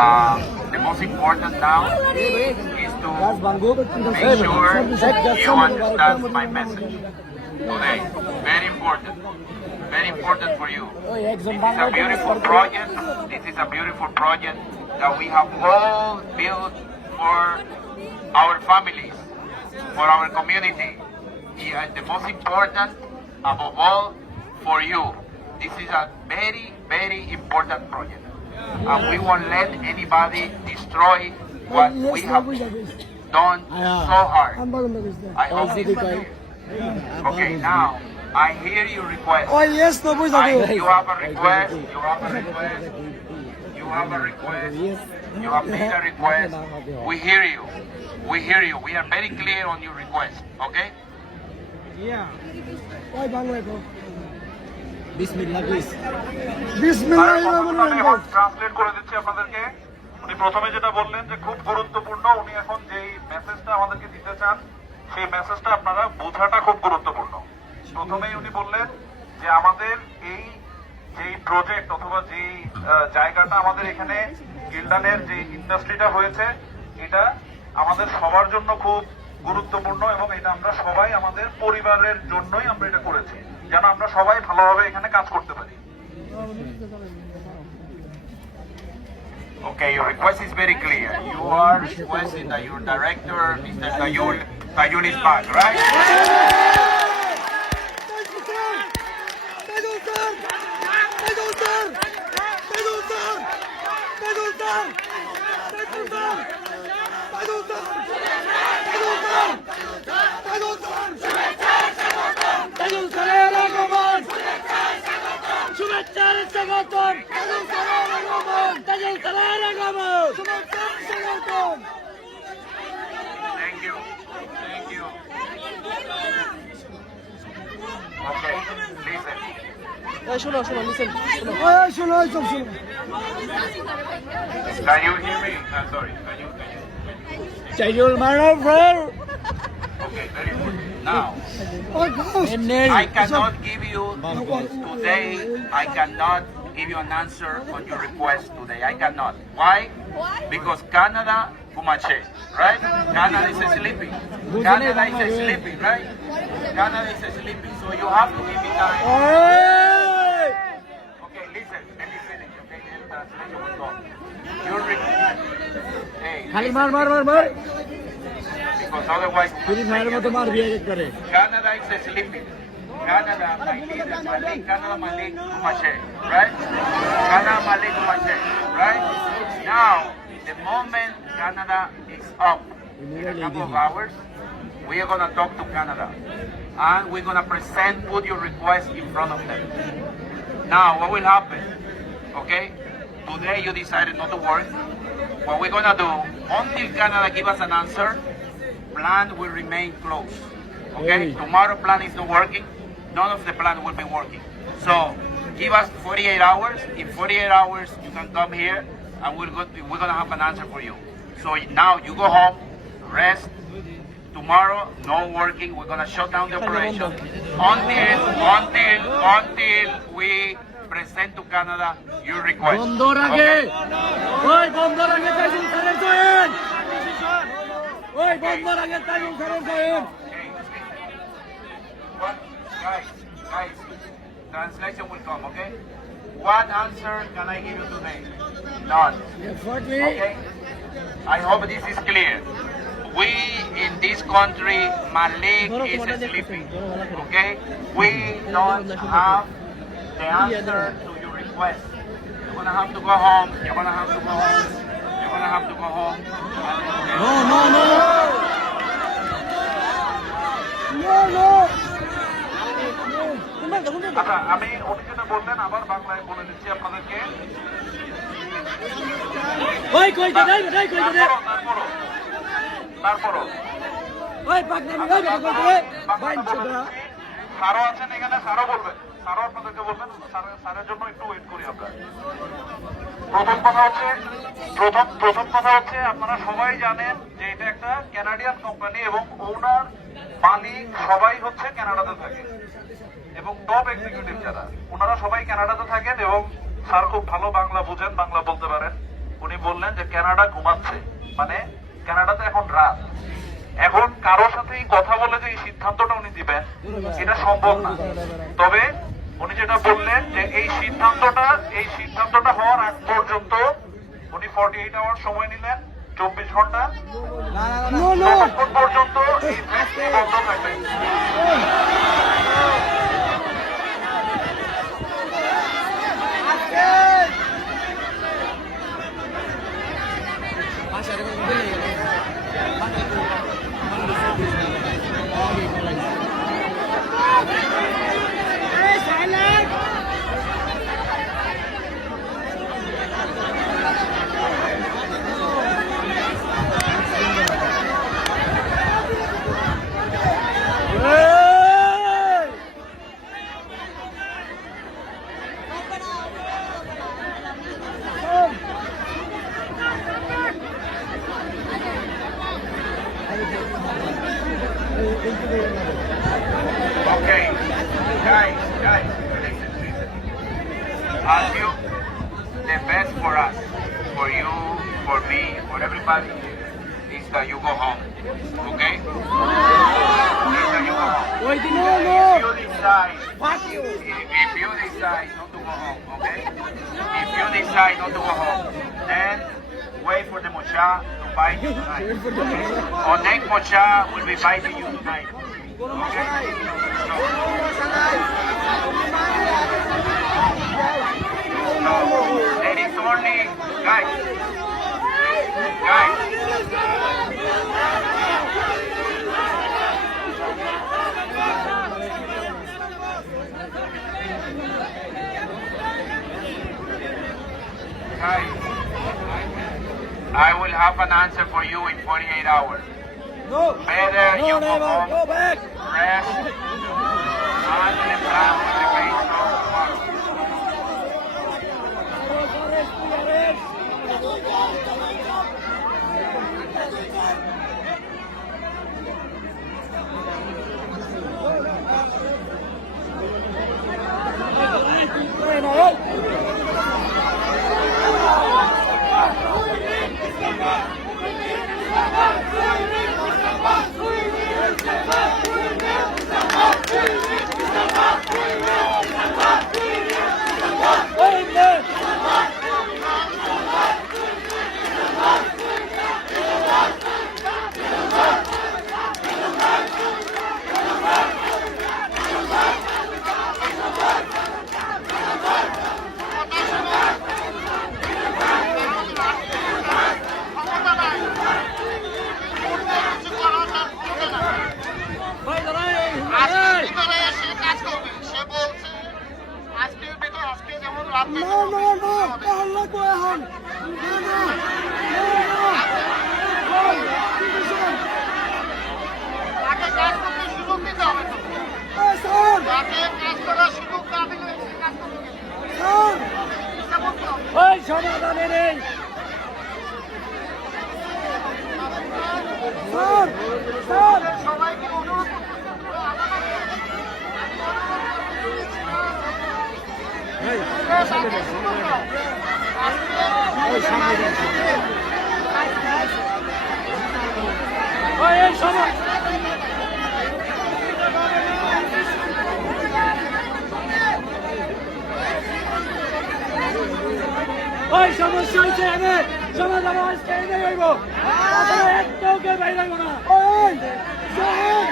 The most important now is to make sure you understand my message today. Very important. Very important for you. This is a beautiful project. This is a beautiful project that we have all built for our families, for our community. And the most important, above all, for you. This is a very, very important project. And we won't let anybody destroy what we have done so hard. I hope this is clear. Okay, now, I hear your request. Oh yes, no, boys. You have a request. You have a request. You have a request. You have made a request. We hear you. We hear you. We are very clear on your request. Okay? ওই বাংলায় কো বিসমিল্লাহ please. বিসমিল্লাহিররহমানিররহিম। Translate করে দিচ্ছি আপনাদেরকে। উনি প্রথমে যেটা বললেন যে খুব গুরুত্বপূর্ণ, উনি এখন যেই মেসেজটা আমাদেরকে দিতে চান সেই মেসেজটা আপনারা বোঝাটা খুব গুরুত্বপূর্ণ। প্রথমেই উনি বললেন যে আমাদের এই যেই প্রজেক্ট অথবা যেই জায়গাটা আমাদের এখানে গিল্ডানের যে ইন্ডাস্ট্রিটা হয়েছে, এটা আমাদের সবার জন্য খুব গুরুত্বপূর্ণ এবং এটা আমরা সবাই আমাদের পরিবারের জন্যই আমরা এটা করেছি, যেন আমরা সবাই ভালোভাবে এখানে কাজ করতে পারি। Okay, your request is very clear. You are requesting that your director, Mr. Tayul is back, right? Thank you. Thank you. Okay, listen. শোনো শোনো লিসেন শোনো। ওই শুনো সব শুনো Can you hear me? Sorry. Can you? চাইজুল মারার friend. Okay, very good. Now, ওই Gauss I cannot give you today. I cannot give you an answer on your request today. I cannot. Why? Because Canada, Pumache, right? Canada is sleeping. Canada is sleeping, right? Canada is sleeping. So you have to give me time. Okay, listen. Let me finish. Okay, then translation will go. Your request. Hey, খালি listen, মার মার মার মার। because otherwise. Free ফায়ারের মতো মারবি এক করে। Canada is sleeping. Canada, my leader, Malik, Canada, Malik, Kumache, right? Canada, Malik, Kumache, right? Now, the moment Canada is up, in a couple of hours, we are going to talk to Canada. And we're going to put your request in front of them. Now, what will happen? Okay? Today you decided not to work. What we're going to do, until Canada give us an answer, plant will remain closed. Okay? Tomorrow plant is not working. None of the plant will be working. So give us 48 hours. In 48 hours, you can come here and we're going to have an answer for you. So now you go home, rest. Tomorrow, no working. We're going to shut down the operation until we present to Canada your request. বন্ধর আগে Okay? ওই বন্ধর আগে চাইজুল খানের join. ওই বন্ধর আগে চাইজুল খানের join. What, guys, translation will come, okay? What answer can I give you today? None. Okay? I hope this is clear. We in this country, Malik is sleeping, okay? We don't have the answer to your request. You're gonna have to go home. You're gonna have to go home. You're gonna have to go home. No no no. No no আচ্ছা, আমি উনি যেটা বললেন আবার বাংলায় বলে দিচ্ছি আপনাদেরকে। ওই কই দে নাই নাই কই দে। তারপরও ওই পাগনামি ওই কই দে। বাইনচোদা। স্যারও আছেন এখানে, স্যারও বলবেন, স্যারও আপনাদেরকে বলবেন। স্যারের জন্য একটু ওয়েট করি আমরা। প্রথম কথা হচ্ছে আপনারা সবাই জানেন যে এটা একটা কানাডিয়ান কোম্পানি এবং ওনার মালিক সবাই হচ্ছে কানাডাতে থাকে এবং টপ এক্সিকিউটিভ যারা ওনারা সবাই কানাডাতে থাকেন এবং স্যার খুব ভালো বাংলা বুঝেন, বাংলা বলতে পারেন। উনি বললেন যে কানাডা ঘুমাচ্ছে, মানে কানাডাতে এখন রাত। এখন কারোর সাথেই কথা বলে যে এই সিদ্ধান্তটা উনি দিবেন এটা সম্ভব না। তবে উনি যেটা বললেন যে এই সিদ্ধান্তটা হওয়ার আগ পর্যন্ত উনি 48 আওয়ার সময় নিলেন, 24 ঘন্টা, নো নো ততক্ষণ পর্যন্ত এই ফ্যাক্টরি বন্ধ থাকবে। Okay, guys, listen. I'll do the best for us, for you, for me, for everybody, is that you go home, okay? Is that you go home. If you decide, if you decide not to go home, okay? If you decide not to go home, then wait for the mocha to bite you tonight. Or next mocha will be biting you tonight. Okay? No, there is only, guys, I will have an answer for you in 48 hours. No. Better No, you go never. home, Go back. rest, and the plan with the base tomorrow. No no no Allah কো এখন না না তাকে কাজ করতে সুযোগ দিতে হবে তো। স্যার তাকে কাজ করার সুযোগ না দিলে সে কাজ করতে গেলে স্যার এটা করতে হবে। ওই সমাধানে নেই। স্যার স্যার সবাইকে অনুরোধ করতেছি তাকে সুযোগ দাও। ওই এই সমাধান। ওই সমস্যা হয়েছে এনে সমাধান আজকে এনে হইব। আপনারা একটাকে বাইরে হইব না। ওই স্যার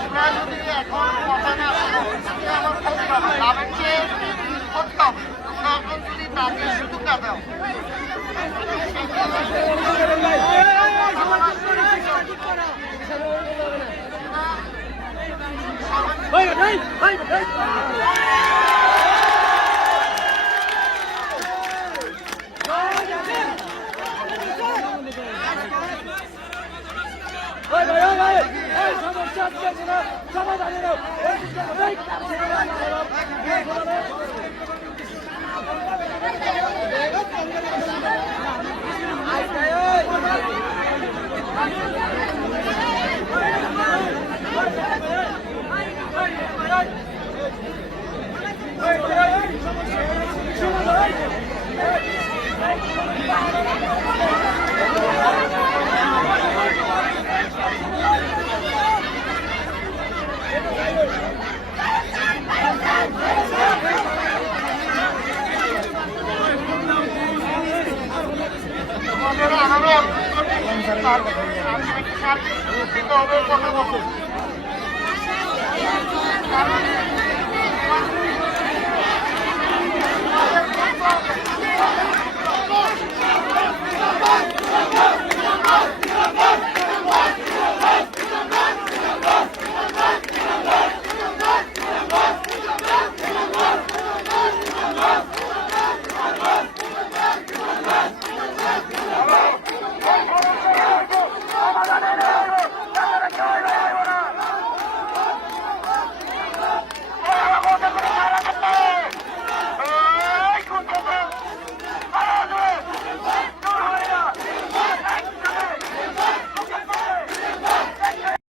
তোমরা যদি এখন কথা না শোনো তাহলে আমার ক্ষতি হবে। লাভের চেয়ে ক্ষতি হবে। তোমরা এখন যদি তাকে সুযোগ না দাও আমাদের অনুরোধ শান্তিতে হবে কথা বলুন।